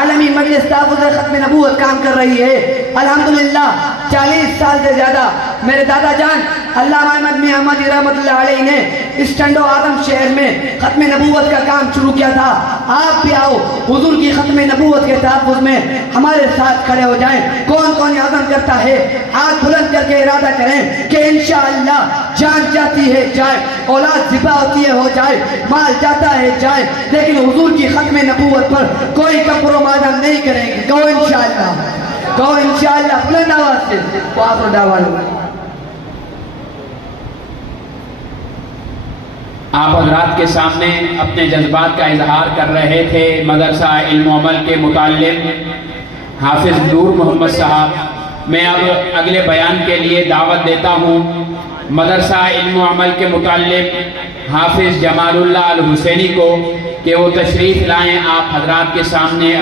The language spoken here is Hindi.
आलमी मजलिस तहफ़्फ़ुज़ खत्म नबूवत काम कर रही है। अल्हम्दुलिल्लाह 40 साल से ज़्यादा मेरे दादा जान अल्लामा अहमद मियां अहमदी रहमतुल्लाह अलैह ने स्टैंडो आदम शहर में खत्म नबूवत का काम शुरू किया था। आप भी आओ, हुजूर की खत्म नबूवत के तहफ़्फ़ुज़ में हमारे साथ खड़े हो जाएं। कौन कौन आज़म करता है, हाथ बुलंद करके इरादा करें कि इंशाअल्लाह जान जाती है जाए, औलाद ज़िबा होती है हो जाए, माल जाता है जाए, लेकिन हुजूर की खत्म नबूवत पर कोई कम्प्रोमाइज़ हम नहीं करेंगे। कहो इंशाअल्लाह, कहो इंशाअल्लाह बुलंद आवाज़ से। आखिर दावाना। आप हज़रात के सामने अपने जज्बात का इजहार कर रहे थे मदरसा इल्म अमल के मुताल्लिम हाफिज नूर मोहम्मद साहब। मैं अब अगले बयान के लिए दावत देता हूँ मदरसा इल्म अमल के मुताल्लिम हाफिज जमालुल्लाह अल हुसैनी को कि वो तशरीफ़ लाएँ आप हज़रात के सामने।